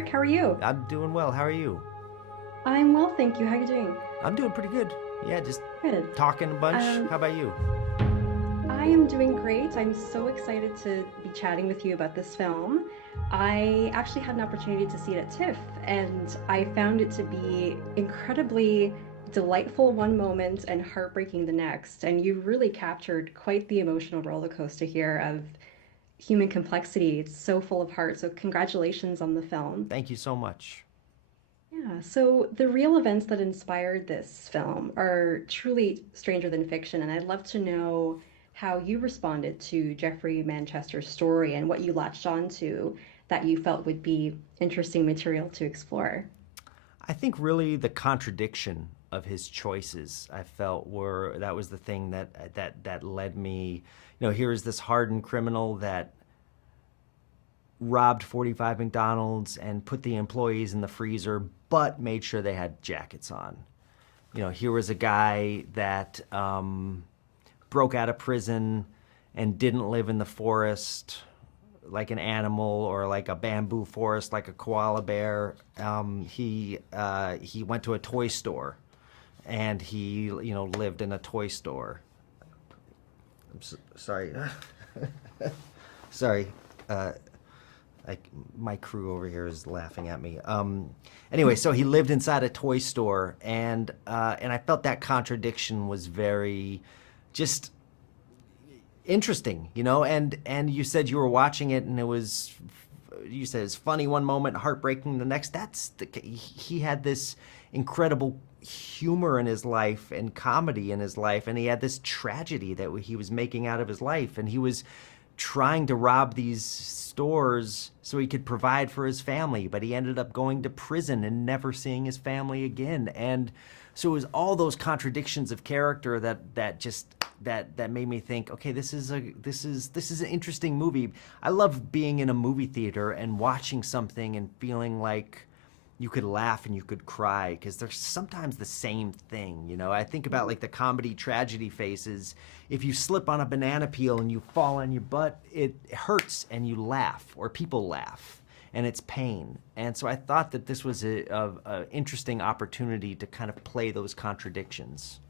Eric. How are you? I'm doing well. How are you? I'm well, thank you. How are you doing? I'm doing pretty good. Yeah, just Good. talking a bunch. Um, How about you? I am doing great. I'm so excited to be chatting with you about this film. I actually had an opportunity to see it at TIFF, and I found it to be incredibly delightful one moment and heartbreaking the next. And you really captured quite the emotional roller coaster here of human complexity. It's so full of heart. So, congratulations on the film. Thank you so much. Yeah, so the real events that inspired this film are truly stranger than fiction, and I'd love to know how you responded to Jeffrey Manchester's story and what you latched on to that you felt would be interesting material to explore. I think really the contradiction of his choices I felt were that was the thing that led me. Here is this hardened criminal that robbed 45 McDonald's and put the employees in the freezer, but made sure they had jackets on. Here was a guy that broke out of prison and didn't live in the forest like an animal or like a bamboo forest like a koala bear. He went to a toy store and he lived in a toy store. Sorry. Sorry. My crew over here is laughing at me. Anyway, so he lived inside a toy store, and I felt that contradiction was very, just interesting, And you said you were watching it, and you said it's funny one moment, heartbreaking the next. He had this incredible humor in his life and comedy in his life, and he had this tragedy that he was making out of his life, and he was trying to rob these stores so he could provide for his family, but he ended up going to prison and never seeing his family again. And so it was all those contradictions of character that made me think, okay, this is an interesting movie. I love being in a movie theater and watching something and feeling like you could laugh and you could cry because they're sometimes the same thing. I think about like the comedy tragedy faces. If you slip on a banana peel and you fall on your butt, it hurts and you laugh, or people laugh, and it's pain. And so I thought that this was a interesting opportunity to kind of play those contradictions.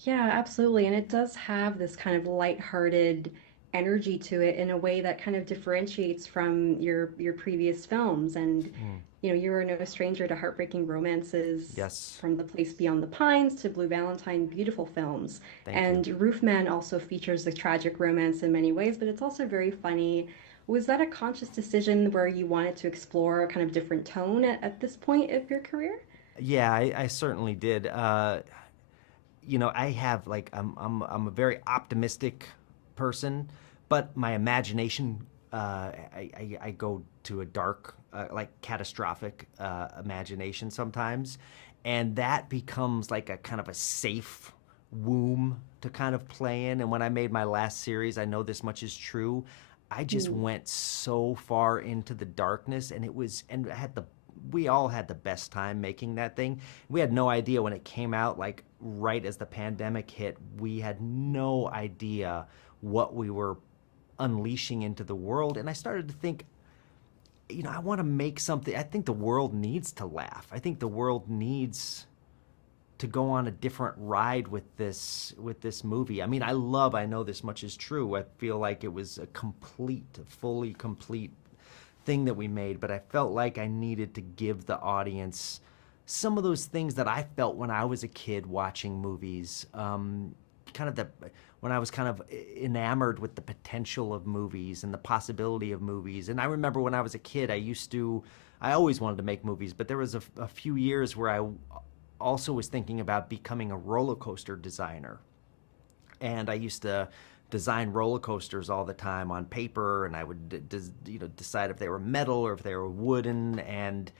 Yeah, absolutely. And it does have this kind of lighthearted energy to it in a way that kind of differentiates from your previous films. And Mm. you're no stranger to heartbreaking romances Yes, from The Place Beyond the Pines to Blue Valentine, beautiful films. thank you. And Roofman also features a tragic romance in many ways, but it's also very funny. Was that a conscious decision where you wanted to explore a kind of different tone at this point of your career? Yeah, I certainly did. I have like I'm a very optimistic person, but my imagination, I go to a dark, like catastrophic imagination sometimes, and that becomes like a kind of a safe womb to kind of play in. And when I made my last series, I know this much is true. I just Mm. went so far into the darkness, and I had we all had the best time making that thing. We had no idea when it came out, like right as the pandemic hit, we had no idea what we were unleashing into the world. And I started to think, I want to make something. I think the world needs to laugh. I think the world needs to go on a different ride with this movie. I mean, I know this much is true. I feel like it was a fully complete thing that we made, but I felt like I needed to give the audience some of those things that I felt when I was a kid watching movies. When I was kind of enamored with the potential of movies and the possibility of movies. And I remember when I was a kid, I always wanted to make movies, but there was a few years where I also was thinking about becoming a roller coaster designer. And I used to design roller coasters all the time on paper, and I would decide if they were metal or if they were wooden. And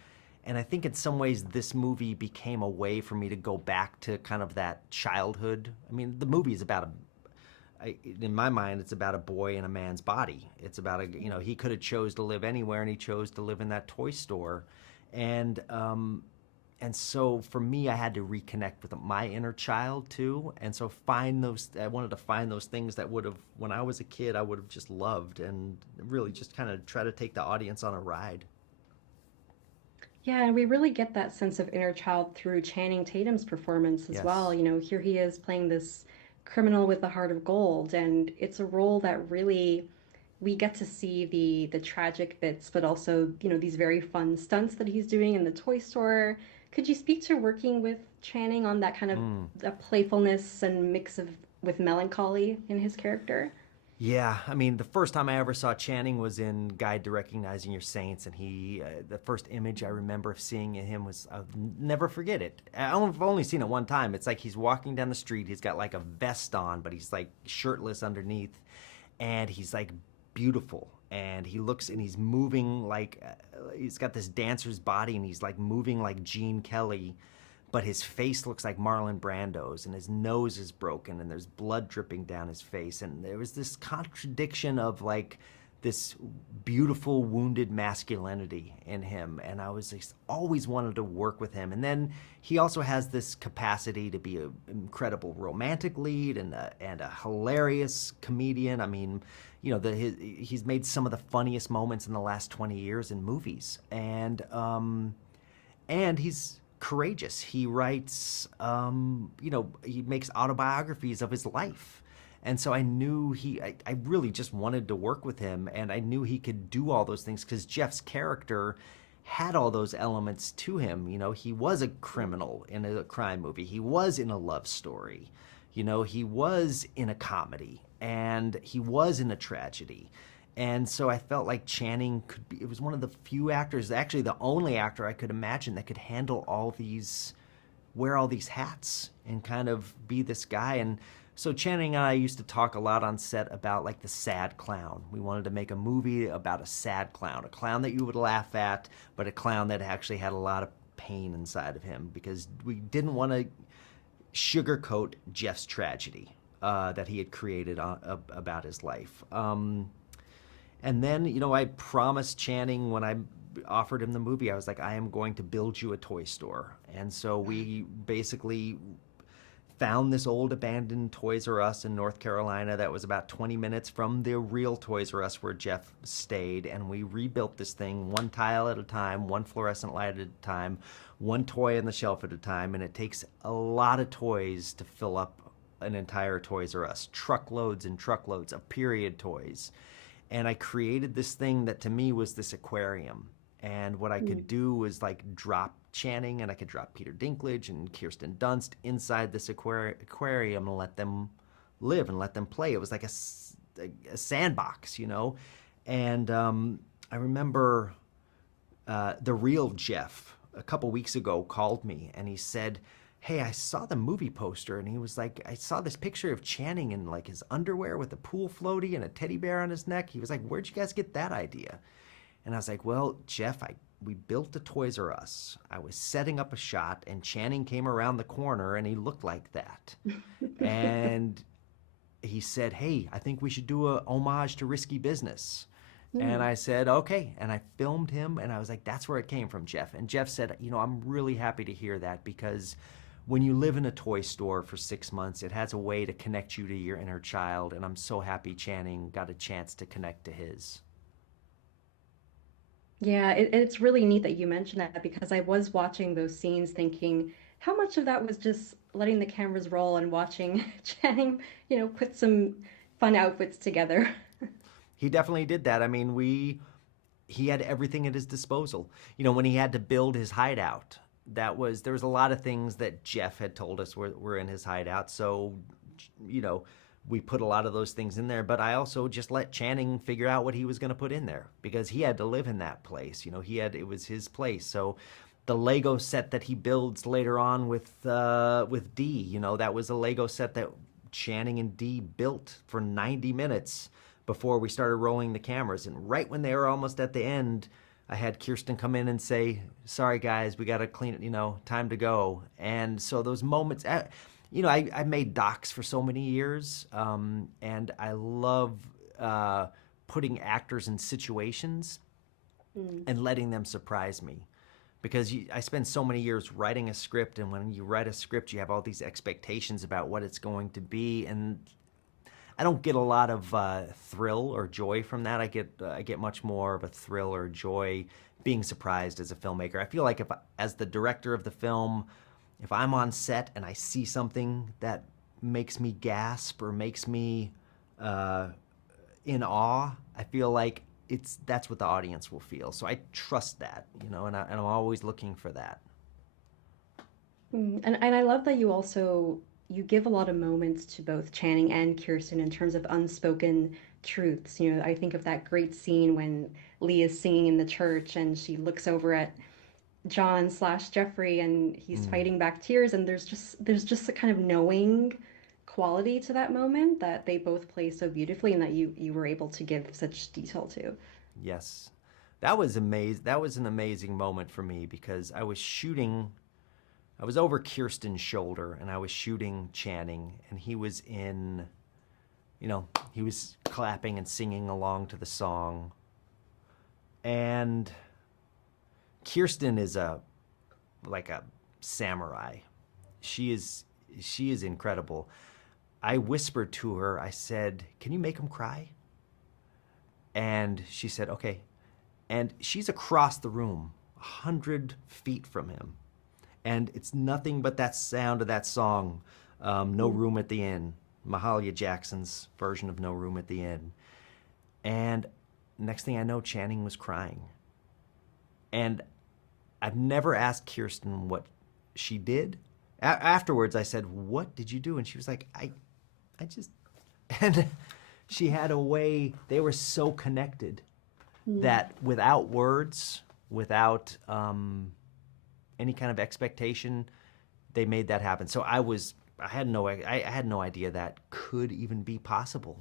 I think in some ways this movie became a way for me to go back to kind of that childhood. I mean, the movie is about in my mind, it's about a boy in a man's body. It's about he could have chose to live anywhere, and he chose to live in that toy store. And and so for me, I had to reconnect with my inner child too. And so I wanted to find those things that would have, when I was a kid, I would have just loved, and really just kind of try to take the audience on a ride. Yeah, and we really get that sense of inner child through Channing Tatum's performance as well. Yes. You know, here he is playing this criminal with a heart of gold, and it's a role that really we get to see the tragic bits, but also, you know, these very fun stunts that he's doing in the toy store. Could you speak to working with Channing on that kind of Mm. the playfulness and mix of with melancholy in his character? Yeah, I mean, the first time I ever saw Channing was in Guide to Recognizing Your Saints, and the first image I remember of seeing him was, I'll never forget it. I've only seen it one time. It's like he's walking down the street, he's got like a vest on, but he's like shirtless underneath, and he's like beautiful, and he looks and he's moving like, he's got this dancer's body, and he's like moving like Gene Kelly, but his face looks like Marlon Brando's, and his nose is broken, and there's blood dripping down his face, and there was this contradiction of like this beautiful wounded masculinity in him, and I was just always wanted to work with him. And then he also has this capacity to be an incredible romantic lead and a hilarious comedian. I mean, you know, he's made some of the funniest moments in the last 20 years in movies, and he's courageous. He writes, you know, he makes autobiographies of his life. And so I knew I really just wanted to work with him, and I knew he could do all those things because Jeff's character had all those elements to him. You know, he was a criminal in a crime movie, he was in a love story, you know, he was in a comedy, and he was in a tragedy. And so I felt like Channing could be, it was one of the few actors, actually the only actor I could imagine that could handle all these, wear all these hats and kind of be this guy. And so Channing and I used to talk a lot on set about like the sad clown. We wanted to make a movie about a sad clown, a clown that you would laugh at, but a clown that actually had a lot of pain inside of him, because we didn't want to sugarcoat Jeff's tragedy that he had created about his life. And then, you know, I promised Channing when I offered him the movie, I was like, I am going to build you a toy store. And so we basically found this old abandoned Toys R Us in North Carolina that was about 20 minutes from the real Toys R Us where Jeff stayed. And we rebuilt this thing one tile at a time, one fluorescent light at a time, one toy on the shelf at a time. And it takes a lot of toys to fill up an entire Toys R Us, truckloads and truckloads of period toys. And I created this thing that to me was this aquarium. And what I could do was like drop Channing, and I could drop Peter Dinklage and Kirsten Dunst inside this aquarium and let them live and let them play. It was like a sandbox, you know? And I remember the real Jeff a couple weeks ago called me, and he said, hey, I saw the movie poster, and he was like, I saw this picture of Channing in like his underwear with a pool floaty and a teddy bear on his neck. He was like, where'd you guys get that idea? And I was like, well, Jeff, we built a Toys R Us. I was setting up a shot, and Channing came around the corner, and he looked like that. And he said, hey, I think we should do a homage to Risky Business. And I said, okay. And I filmed him, and I was like, that's where it came from, Jeff. And Jeff said, you know, I'm really happy to hear that, because when you live in a toy store for 6 months, it has a way to connect you to your inner child, and I'm so happy Channing got a chance to connect to his. Yeah, it's really neat that you mentioned that because I was watching those scenes thinking how much of that was just letting the cameras roll and watching Channing, you know, put some fun outfits together. He definitely did that. I mean, he had everything at his disposal. You know, when he had to build his hideout, there was a lot of things that Jeff had told us were in his hideout. So, you know, we put a lot of those things in there, but I also just let Channing figure out what he was going to put in there, because he had to live in that place. You know, it was his place. So the Lego set that he builds later on with Dee, you know, that was a Lego set that Channing and Dee built for 90 minutes before we started rolling the cameras. And right when they were almost at the end, I had Kirsten come in and say, sorry guys, we got to clean it, you know, time to go. And so those moments, you know, I made docs for so many years, and I love putting actors in situations and letting them surprise me. Because I spend so many years writing a script, and when you write a script, you have all these expectations about what it's going to be, and I don't get a lot of thrill or joy from that. I get much more of a thrill or joy being surprised as a filmmaker. I feel like if as the director of the film, if I'm on set and I see something that makes me gasp or makes me in awe, I feel like that's what the audience will feel. So I trust that, you know, and I'm always looking for that. And I love that you give a lot of moments to both Channing and Kirsten in terms of unspoken truths. You know, I think of that great scene when Leigh is singing in the church and she looks over at John slash Jeffrey and he's Mm. fighting back tears, and there's just a kind of knowing quality to that moment that they both play so beautifully and that you were able to give such detail to. Yes, that was amazing. That was an amazing moment for me because I was shooting. I was over Kirsten's shoulder and I was shooting Channing, and he was in, you know, he was clapping and singing along to the song. And Kirsten is like a samurai. She is incredible. I whispered to her, I said, "Can you make him cry?" And she said, "Okay." And she's across the room, 100 feet from him. And it's nothing but that sound of that song, No Room at the Inn, Mahalia Jackson's version of No Room at the Inn. And next thing I know, Channing was crying. And I've never asked Kirsten what she did. Afterwards, I said, "What did you do?" And she was like, I just, and she had a way, they were so connected that without words, without any kind of expectation, they made that happen. So I had no idea that could even be possible.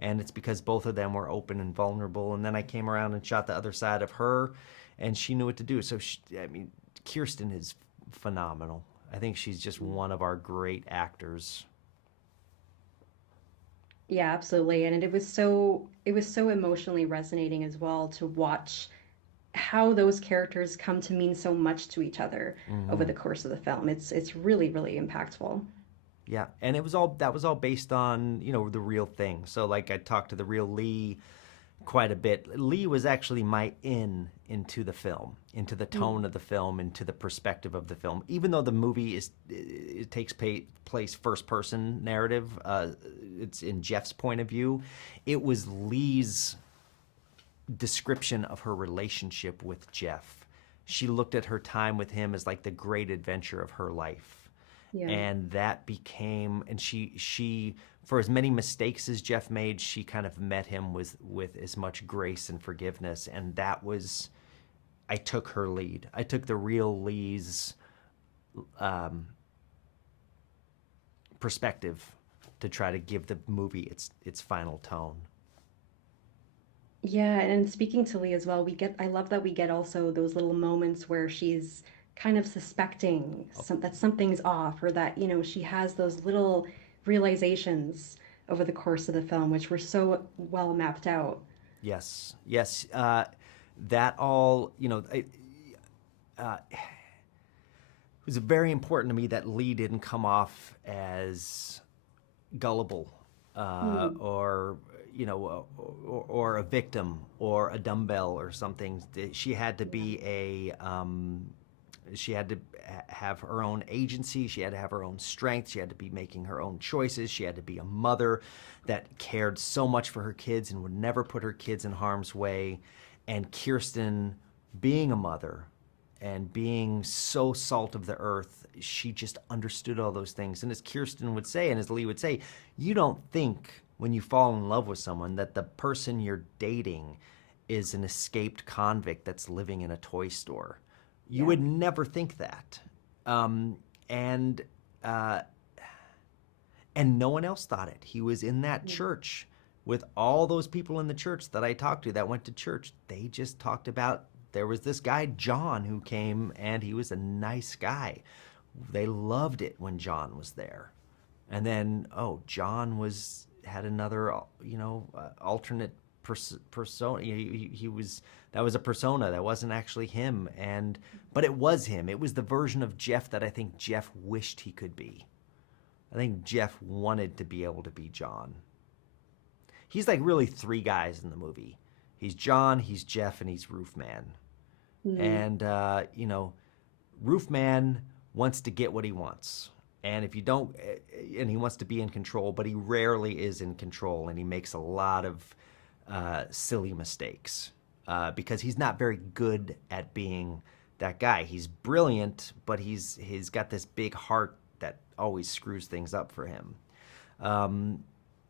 And it's because both of them were open and vulnerable. And then I came around and shot the other side of her, and she knew what to do. So I mean, Kirsten is phenomenal. I think she's just one of our great actors. Yeah, absolutely. And it was so emotionally resonating as well to watch how those characters come to mean so much to each other over Hmm. the course of the film. It's really, really impactful. Yeah, and that was all based on, you know, the real thing. So like I talked to the real Leigh quite a bit. Leigh was actually my into the film, into the tone of the film, into the perspective of the film. Even though the movie it takes place first person narrative, it's in Jeff's point of view. It was Leigh's description of her relationship with Jeff. She looked at her time with him as like the great adventure of her life. Yeah. And that became, and she for as many mistakes as Jeff made, she kind of met him with as much grace and forgiveness. And that was, I took her lead. I took the real Leigh's perspective to try to give the movie its final tone. Yeah, and speaking to Lee as well, I love that we get also those little moments where she's kind of suspecting that something's off, or that, she has those little realizations over the course of the film, which were so well mapped out. Yes, yes. That all, it was very important to me that Leigh didn't come off as gullible, Mm, or or a victim or a dumbbell or something. She had to yeah. be she had to have her own agency. She had to have her own strength. She had to be making her own choices. She had to be a mother that cared so much for her kids and would never put her kids in harm's way. And Kirsten, being a mother and being so salt of the earth, she just understood all those things. And as Kirsten would say, and as Leigh would say, you don't think when you fall in love with someone that the person you're dating is an escaped convict that's living in a toy store. You Yeah. would never think that. Um, and uh, and no one else thought it. He was in that Mm. church with all those people in the church that I talked to that went to church. They just talked about, there was this guy, John, who came, and he was a nice guy. They loved it when John was there. And then, oh, John had another, alternate persona. He was, that was a persona. That wasn't actually him. But it was him. It was the version of Jeff that I think Jeff wished he could be. I think Jeff wanted to be able to be John. he's like really three guys in the movie. He's John, he's Jeff, and he's Roofman. And you know, Roofman wants to get what he wants. And if you don't, and he wants to be in control, but he rarely is in control, and he makes a lot of silly mistakes because he's not very good at being that guy. He's brilliant, but he's got this big heart that always screws things up for him.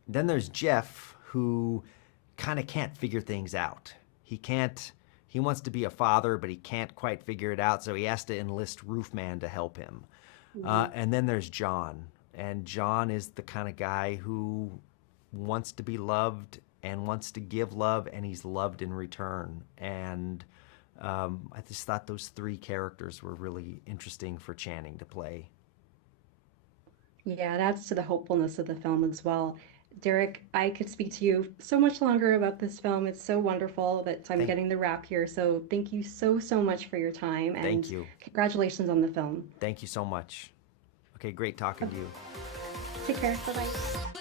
Then there's Jeff, who kind of can't figure things out. He wants to be a father, but he can't quite figure it out, so he has to enlist Roofman to help him. And then there's John, and John is the kind of guy who wants to be loved and wants to give love, and he's loved in return. And I just thought those three characters were really interesting for Channing to play. Yeah, it adds to the hopefulness of the film as well. Derek, I could speak to you so much longer about this film. It's so wonderful that I'm Thank, getting the wrap here. So thank you so, so much for your time thank and you. congratulations on the film. Thank you so much. Okay, great talking to you. Take care. Bye bye.